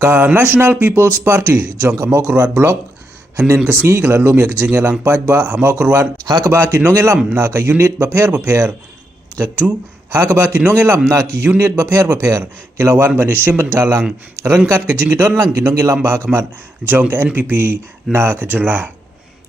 Ka National People's Party jong ka Mokrwat Block hanin kasngi kala lum yak jingelang pajba Mokrwat hakaba ki nongelam na ka unit baper jaktu hakaba ki nongelam na ki unit baper kilawan bani simban dalang rengkat ke jingidon lang ki nongelam ba hakamat jong ka NPP na ka jela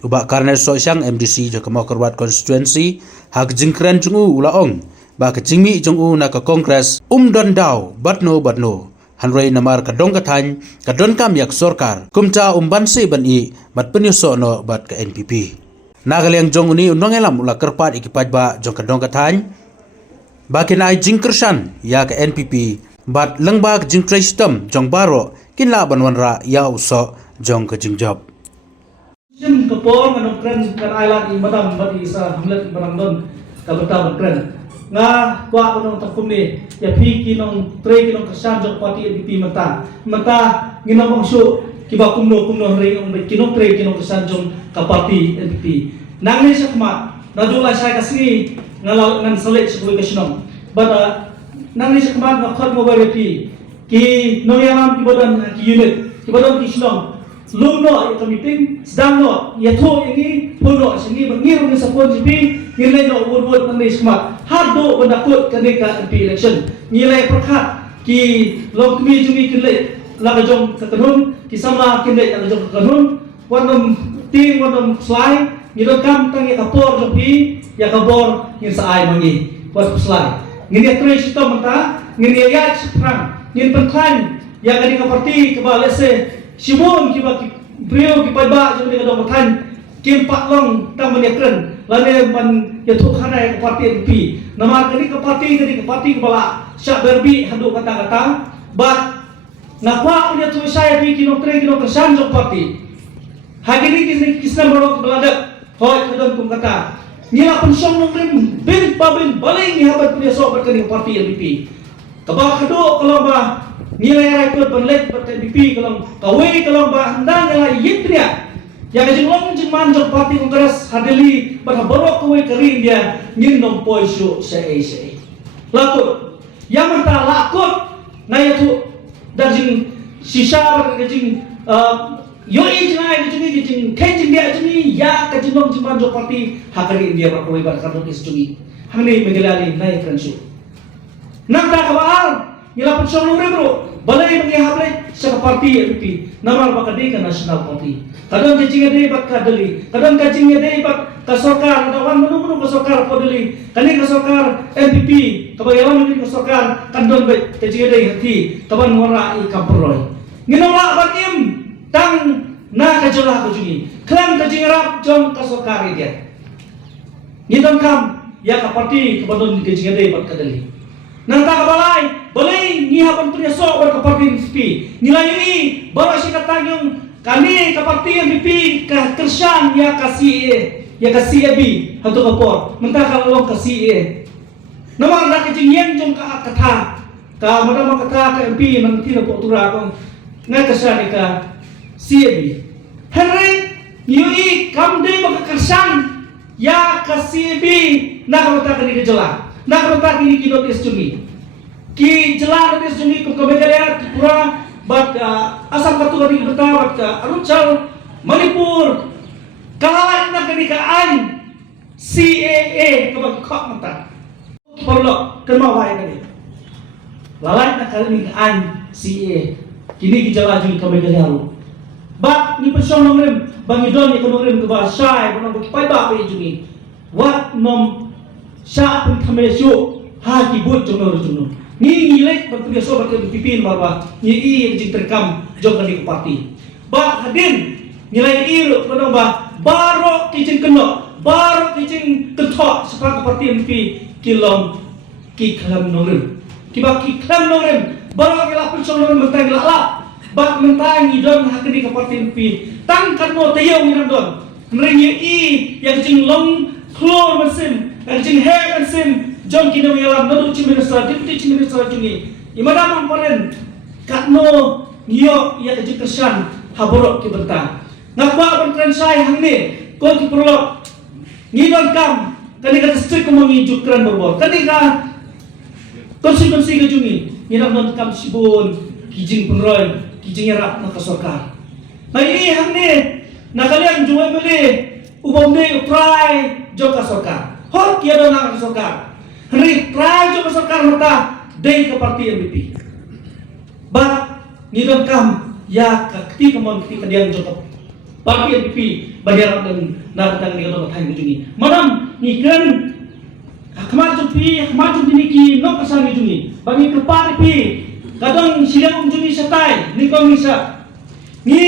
ubak karne so syang MDC jong ka Mokrwat constituency hak jingkran jungu ulaong ba ka jingmi jungu na ka kongres don daw batno hanrei namar ka dong katany ka don kam yak sorkar kumta banse ban i bat penyuso no bat ka NPP nagaliang jong uni unongelam ula kerpat ikipaj ba jong ka dong katany ba kinai jingkersan ya ka NPP bat lengbak jingtrai sistem jong baro kinla banwanra ya uso jong ka jingjob Jim kapor nganong kren kan island i madam bat i sa hamlet barang don ka betaw kren nga kwa ko nong takum ni ya pi kinong tre kinong kersan jok parti NPP mata nginong su kiba kumno re ong kinong tre kinong kersan jong ka parti NPP nang ni sakma nadula sai kasni ngan select sa kuwi kasinong but nang ni sakma na khot mo bare pi ki noyamam kibadan ki unit kibadan kisinong lumno ya meeting sedang no ya tho ini puno sini bangir ni sapon jipi nilai no word nang ni sakma hardo bandakut ketika MP election nilai perkat ki long kami jumi kinlai laga jong kakanun ki sama kinlai laga jong kakanun wanam ting wanam slide ngidon kam tang ya kapor jong pi ya kabor ngin saai mangi was slide ngin tre sito menta ngin ya sprang ngin pentlan ya kadi ka parti ke ba lese simon ki ba brio ki ba jong ni kadong matan kim pak long tang menekren lane man ya thuk khana ka parti NP namar kani ka parti bala syak berbi handu kata-kata bat nakwa unya tu saya pi kinong tre kinong kesan jong parti hagini kisna borok beladak hoy kadon kum kata nila pensong nong rim bin babin baling ni habat punya so berkani parti NP kabah kado kalau ba nilai rakyat berlek NPP kalau kawai kalau ba handang nilai yitria yang jengong jengman jong parti kongres hadeli berhaborok kawai kering dia ngin nom poisu sei lakut yang mentah lakut na yatu darjing sisa berkajing yoi jenai kajing kajing dia jeni ya kajing nom jengman jong parti hakari dia berkawai berkadot isjumi hamni megelali nai kransu nangta kabar nila pensong bro balai mengihablai sa parti NPP namal bakadi ka national party kadang kajing ade bak kadeli kadang kajing ade bak ka sokar kawan menu ka sokar podeli kani ka sokar NPP kabayawan ni ka sokar kandon bet kajing ade hati kawan wara i kamproy nginola bakim tang na kajola ko jungi klam kajing rap jong ka sokar dia ngidon kam ya ka parti kabadon kajing ade bak kadeli nang tak balai ni hapan punya sok ber parti NPP nilai ini baru si kata yung kami ke parti NPP ke kersan ya kasih abi hantu kapor mentah kalau kasih nama nak kejengien jom ka kata ka madama kata ke MP nanti na potura kong na kersan ka CAB Henry yui kam dei maka kersan ya kasih abi nak kata kini kejela nak rotak ini kinot isjumi ki jelar isjumi ko kabegalya pura bat asam katu kadi kata bat Arunachal Manipur kalalai na kani kaan CAA kabag kok mata perlo kemawai kani lalai na kani kaan CAA kini ki jelar jumi kabegalya ru bat ni pesong nomrem bangidon ni nomrem ka syai bonang ko pai ba pe jumi wat nom sa pun kamesyo ha kibut jono ni nilai bertugas so berke pipin barba ni i jing terkam jong kali parti ba hadin nilai i benong ba baro kijing keno baro kijing ketok sepak parti MP kilom ki klam norem kiba ki klam norem baro kila pun song norem mentang lalap ba mentang ni don hakini ke parti MP tangkan mo tayo ni don mrengi i yang jing long klor mesin jing head and sim jong kino yalam nadu chief minister deputy chief minister jungi imada mamparen katno ngiyo ya kejik kersan haborok ki bentang ngakwa bentran sai hangne ko ki perlo ngidon kam kani ka district ko mangi jukran borbor kani ka konstituensi ke jungi ngidon kam sibun kijing penroy kijingerak na kasorkar. May ihang ni nakaliang juway muli ubom ni utray jo kasorkar. Hot kia do na kasorkar. Hari try jo kasorkar mata day ka parti MVP. Ba ngidon kam ya kakti kamon kti kadiang jo parti MVP bayaran dan nakatang ni do matang jungi. Manam ngikan Kemaju diniki nok asal jungi. Bagi kepari pi kadang silang jungi setai ni komisa. Ni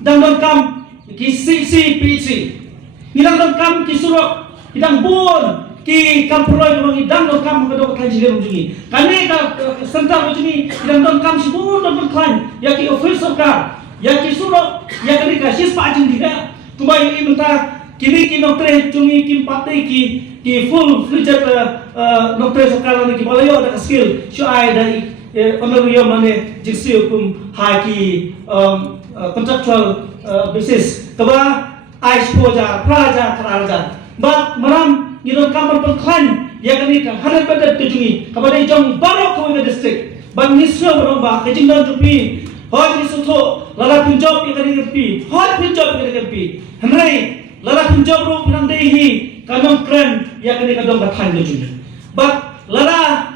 dang kam ki PC. Ni dang kam ki surok, idang bon ki kamproi bang dang kam kadang kan silang jungi. Kani ka sentar jungi idang kam si bon dang kan ya ki officer ka ya ki surok ya kani ka sis pa jing diga. Kumbai ini mentah kini ki noktre jungi kim patai ki full fledged noktre sekarang ni ki balayo ada skill syo ai dari honorarium mane jiksi hukum haki contractual basis kaba ai spoja praja karaja ba maram ngidon kamar pelkhan ya kani ka 100% tujungi kaba dai jong barok ko in district ban nisro barong ba kajing dan jupi hoi ni sutho lala pinjob ya kani pi hoi pinjob ya kani pi hanai lala pinjob ro pinang dehi kanong kren ya kani kadong bathan jujuni but lala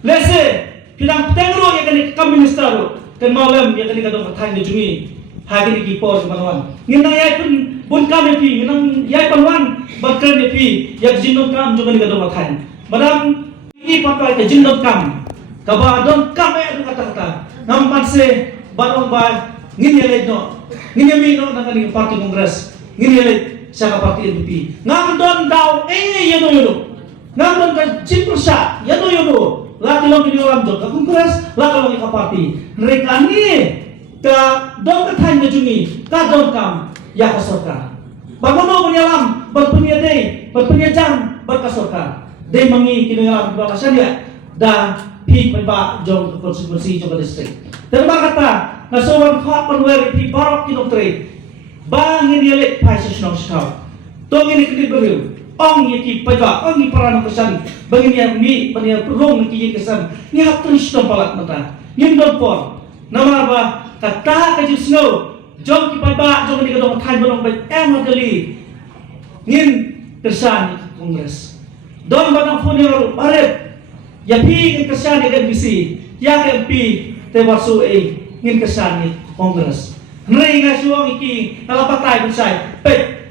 lese pinang tengro ya kani kam minister ro kan malam ya kani kadong bathan jujuni hagi ni kipor manwan ngina ya pun bun kam pi nginang ya panwan bakran pi ya jinon kam jo kani kadong bathan madam ini pakai ke jinon kam kaba don kam ya kata-kata nampan se barong ba nginyele no nginyemi no nakani parti kongres nginyele sa parti NPP ngam don daw yano ngam don ka chimpersa yano laki long ni orang don ka kongres laki long ka parti mereka ni ka don ka than jungi ka don kam ya ka sarkar bagono menyalam berpunya day berpunya jam berkasorkar day mangi kinalam ba kasanya da pi pa jong ka konstitusi jong ka district dan kata nasowan ka panwer pi barok kinoktre bang ini elek paisa senang sekali. Tong ini kedip beriu. Ong yaki pajak, ong ni parano kesan. Bang ini mi, bang ini rong yaki kesan. Ni hak tulis dong palat mata. Ni dongpor. Nama apa? Kata kaji snow. Jom ki pajak, jom ni kadang than barong baik kali. Ngin kesan kongres. Don badang phone yang baret. Ya pi kesan ni kan bisi. Ya kan pi tewasu ngin kesan ni kongres. Nrai nga suang iki nalapatai pensai pet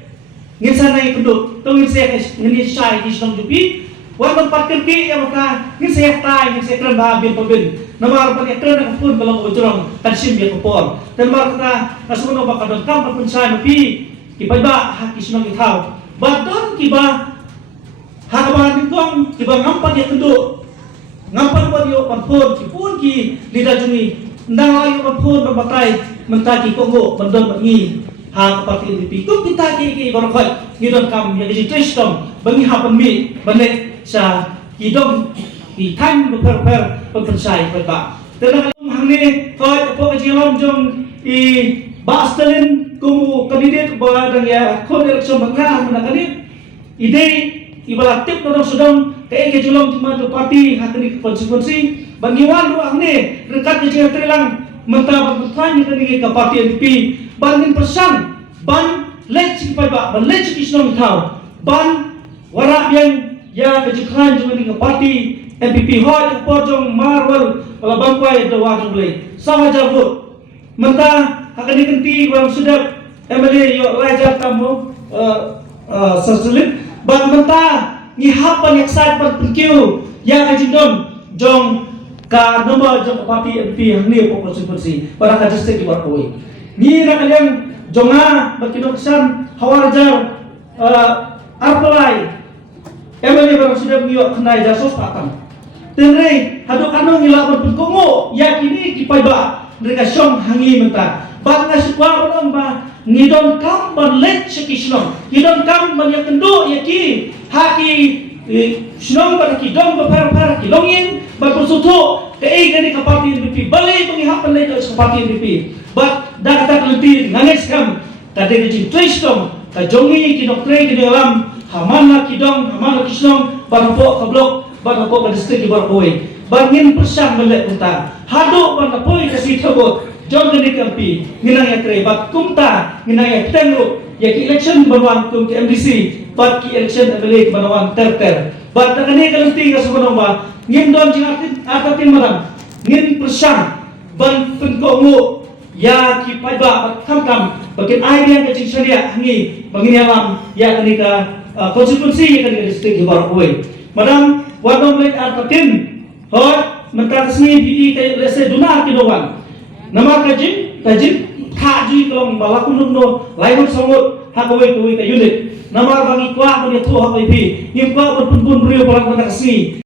ngin sana ikut to ngin saya ngin sai di song jupi wan patken ki ya maka ngin saya tai ngin saya kran babin pabin namar pa kran ang pun kalau ujrong tansim ya kopor dan mar kata nasuno ba kadon kam pensai pi kipaiba haki sunong itaw badon kiba hakaban kong kiba ngampat ya kedo ngampat pa yo panpon kipun ki lidajuni ndayo panpon berbatai mentaki kongo mendon mengi ha parti NPP kum kita ki borokoi ngidon kam ya di tristom bengi ha pemi benek sa kidom ki tan per pensai ba tenang hangni koi po ka jilom jong i bastelin kumu kandidat ba dang ya kon election bangga menakani ide ibala tip no sedang ke jilom cuma parti hakni konsekuensi bangiwan ruang ni rekat ke trilang mentah bertanya dengan ke parti NPP banding persan ban lecik pada ban lecik islam tahu ban warak yang ya kejikran juga dengan parti NPP hoi pojong marwal kalau bangkai doa jumlah sahaja bu mentah akan diganti bang sudah MLA yo raja kamu sesulit ban mentah ngihapan yang saat berpikir ya kejindom jong ka nomor jong parti MP yang ni pokok konstitusi para ka district di Barkoi ni na kaliang jonga berkinoksan hawarjar arpelai MLA barang sudah miyo kenai jasos patang tenrei hadu kanong ngilapon pengkongo yakini kipaiba mereka syong hangi mentah bang nasukwa barang ba ngidon kam berlet sekisnom ngidon kam banyak kendo yaki haki sinong ba kidong ba para kilongin bersutu ke gani ke parti NPP balai pengihapan lagi ke parti NPP but dah kata keliti nangis kam tadi ke tristom ke jongi ki doktre ki dalam hamana kidong hamana kisnong barpo ke blok barpo ke distrik ki barpoi bangin persang melek punta hadu barpoi ke sitobot jong gani kampi nginang ya kre bat kumta nginang ya tenru ya ki election banwan kum ki MDC bat ki election abilik banwan ter bat kani kalenting ka subanong ba ngin don jing artin madam ngin persang ban pengkongu ya ki paiba bat kam bakin idea ka jing syariah ngi bangini alam ya kani ka konsekuensi ya kani ka district hibar oi madam wadom lek artin hoi mentatasni bi kay lese dunar kinowan nama kajin kaji kalong balakun no laihon songot hakawai kuwi ka unit nama bangi kwa ko ni to hakawai pi him kwa pun brio balang mentatasni